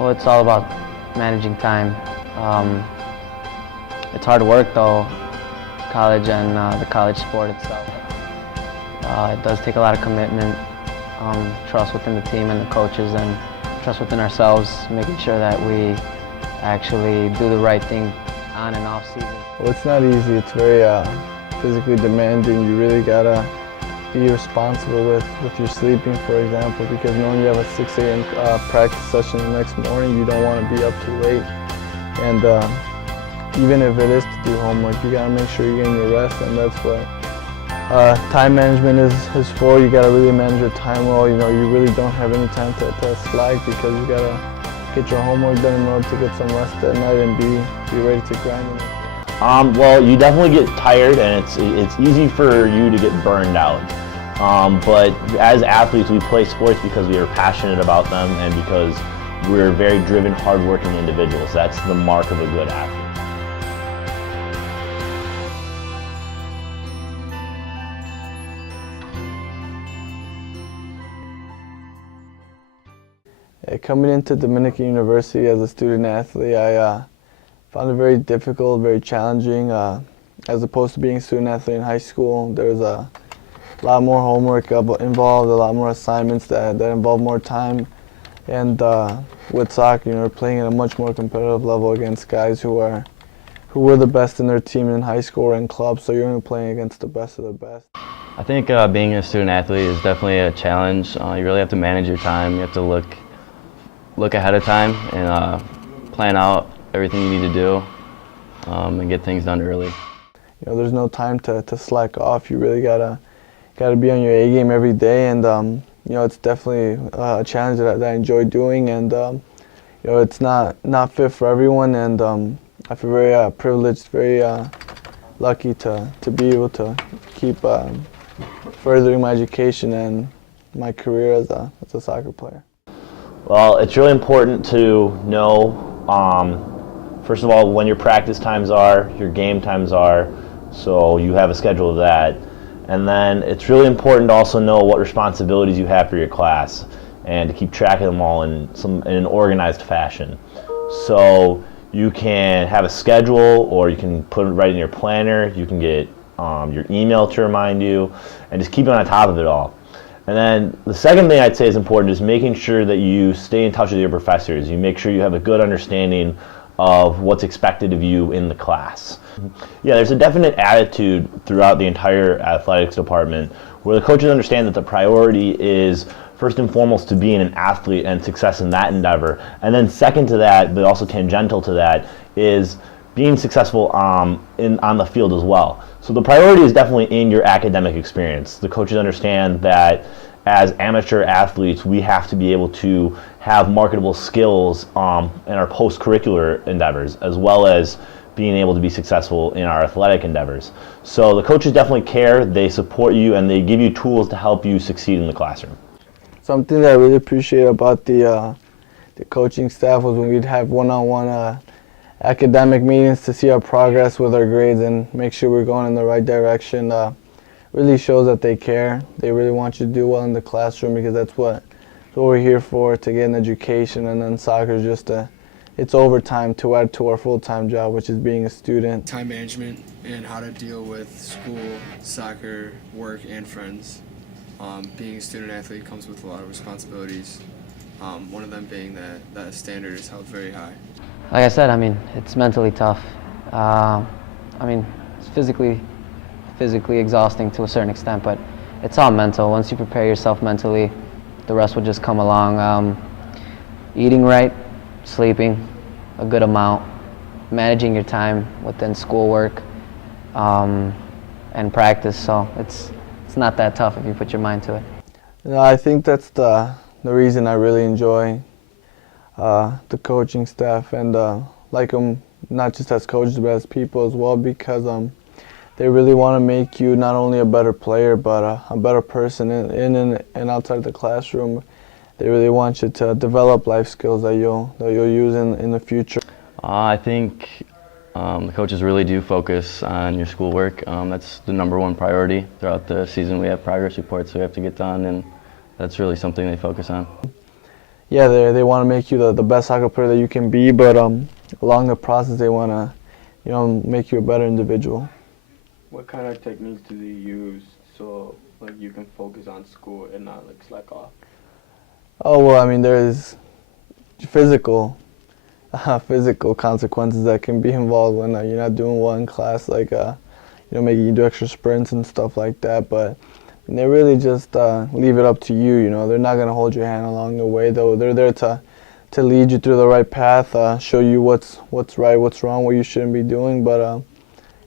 Well, it's all about managing time. It's hard work though, college and the college sport itself. It does take a lot of commitment, trust within the team and the coaches, and trust within ourselves, making sure that we actually do the right thing on and off season. Well, it's not easy. It's very physically demanding. You really gotta be responsible with your sleeping, for example, because knowing you have a 6 a.m. Practice session the next morning, you don't want to be up too late. And even if it is to do homework, you gotta make sure you're getting your rest, and that's what time management is for. You gotta really manage your time well. You know, you really don't have any time to slack, because you gotta get your homework done in order to get some rest at night and be ready to grind. Well, you definitely get tired, and it's easy for you to get burned out. But as athletes, we play sports because we are passionate about them and because we're very driven, hardworking individuals. That's the mark of a good athlete. Coming into Dominican University as a student athlete, I found it very difficult, very challenging. As opposed to being a student athlete in high school, there's a lot more homework involved, a lot more assignments that involve more time. And with soccer, we're playing at a much more competitive level against guys who were the best in their team in high school or in clubs, so you're only playing against the best of the best. I think being a student athlete is definitely a challenge. You really have to manage your time. You have to look ahead of time and plan out everything you need to do and get things done early. There's no time to slack off. You really gotta be on your A game every day, and it's definitely a challenge that I enjoy doing, and it's not fit for everyone, and I feel very privileged, very lucky to be able to keep furthering my education and my career as a soccer player. Well, it's really important to know, first of all, when your practice times are, your game times are, so you have a schedule of that. And then it's really important to also know what responsibilities you have for your class and to keep track of them all in an organized fashion. So you can have a schedule, or you can put it right in your planner. You can get your email to remind you, and just keep on top of it all. And then the second thing I'd say is important is making sure that you stay in touch with your professors. You make sure you have a good understanding of what's expected of you in the class. Yeah, there's a definite attitude throughout the entire athletics department where the coaches understand that the priority is first and foremost to being an athlete and success in that endeavor. And then second to that, but also tangential to that, is being successful on the field as well. So the priority is definitely in your academic experience. The coaches understand that as amateur athletes, we have to be able to have marketable skills in our post-curricular endeavors, as well as being able to be successful in our athletic endeavors. So the coaches definitely care, they support you, and they give you tools to help you succeed in the classroom. Something that I really appreciate about the coaching staff was when we'd have one-on-one academic meetings to see our progress with our grades and make sure we're going in the right direction. Really shows that they care. They really want you to do well in the classroom, because that's what we're here for, to get an education. And then soccer is just it's overtime to add to our full-time job, which is being a student. Time management and how to deal with school, soccer, work, and friends. Being a student athlete comes with a lot of responsibilities. One of them being that standard is held very high. Like I said, it's mentally tough. It's physically exhausting to a certain extent, but it's all mental. Once you prepare yourself mentally, the rest will just come along. Eating right, sleeping a good amount, managing your time within schoolwork and practice. So it's not that tough if you put your mind to it. I think that's the reason I really enjoy the coaching staff, and like them not just as coaches but as people as well, because they really want to make you not only a better player but a better person in and outside the classroom. They really want you to develop life skills that you'll use in the future. I think the coaches really do focus on your schoolwork. That's the #1 priority throughout the season. We have progress reports we have to get done, and that's really something they focus on. yeah, they want to make you the best soccer player that you can be, but along the process they want to, make you a better individual. What kind of techniques do they use so like you can focus on school and not like slack off? Oh well, I mean there's physical consequences that can be involved when you're not doing well in class, like making you do extra sprints and stuff like that. But they really just leave it up to you. They're not gonna hold your hand along the way, though. They're there to lead you through the right path, show you what's right, what's wrong, what you shouldn't be doing. But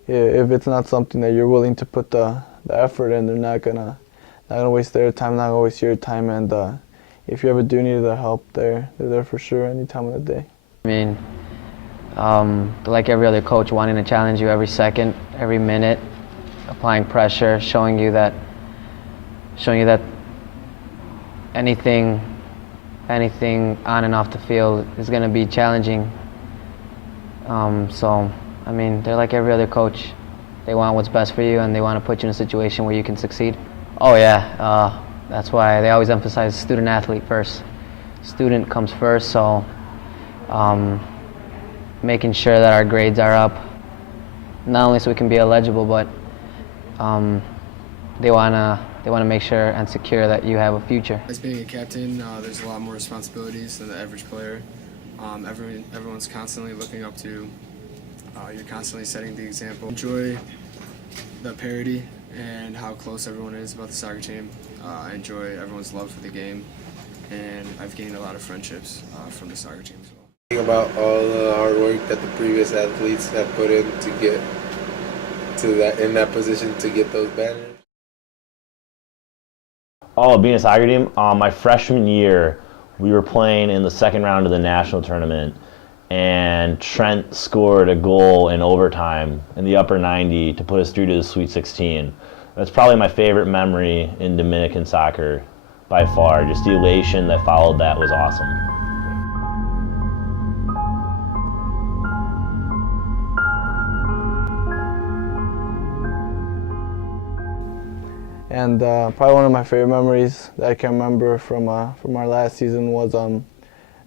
if it's not something that you're willing to put the effort in, they're not gonna waste their time, not gonna waste your time. And if you ever do need the help, they're there for sure any time of the day. I mean, like every other coach, wanting to challenge you every second, every minute, applying pressure, showing you that anything on and off the field is going to be challenging. So, I mean, they're like every other coach. They want what's best for you, and they want to put you in a situation where you can succeed. Oh yeah, that's why they always emphasize student athlete first. Student comes first, so making sure that our grades are up, not only so we can be eligible, but they wanna make sure and secure that you have a future. As being a captain, there's a lot more responsibilities than the average player. Everyone's constantly looking up to you. You're constantly setting the example. Enjoy the parity and how close everyone is about the soccer team. I enjoy everyone's love for the game, and I've gained a lot of friendships from the soccer team as well. About all the hard work that the previous athletes have put in to get in that position to get those banners. Oh, being a soccer team, my freshman year, we were playing in the second round of the national tournament, and Trent scored a goal in overtime in the upper 90 to put us through to the Sweet 16. That's probably my favorite memory in Dominican soccer by far. Just the elation that followed that was awesome. And probably one of my favorite memories that I can remember from our last season was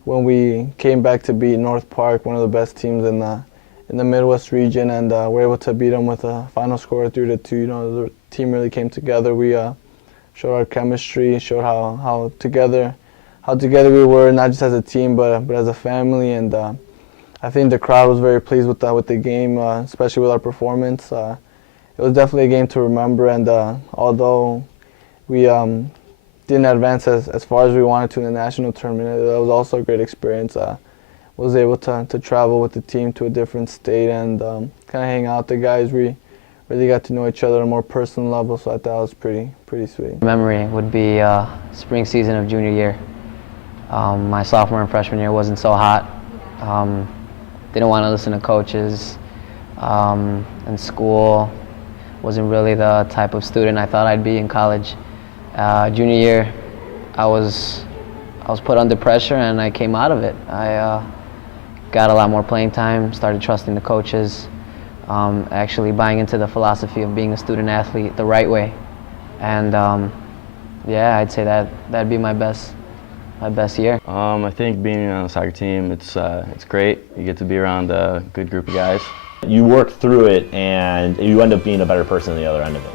when we came back to beat North Park, one of the best teams in the Midwest region, and we're able to beat them with a final score of 3-2. The team really came together. We showed our chemistry, showed how together we were, not just as a team but as a family. And I think the crowd was very pleased with the game, especially with our performance. It was definitely a game to remember, and although we didn't advance as far as we wanted to in the national tournament, it was also a great experience. Was able to travel with the team to a different state and kind of hang out. The guys, we really got to know each other on a more personal level, so I thought that was pretty sweet. Memory would be spring season of junior year. My sophomore and freshman year wasn't so hot. Didn't want to listen to coaches. In school, wasn't really the type of student I thought I'd be in college. Junior year, I was put under pressure, and I came out of it. I got a lot more playing time, started trusting the coaches, actually buying into the philosophy of being a student athlete the right way. And yeah, I'd say that'd be my best year. I think being on a soccer team, it's great. You get to be around a good group of guys. You work through it, and you end up being a better person on the other end of it.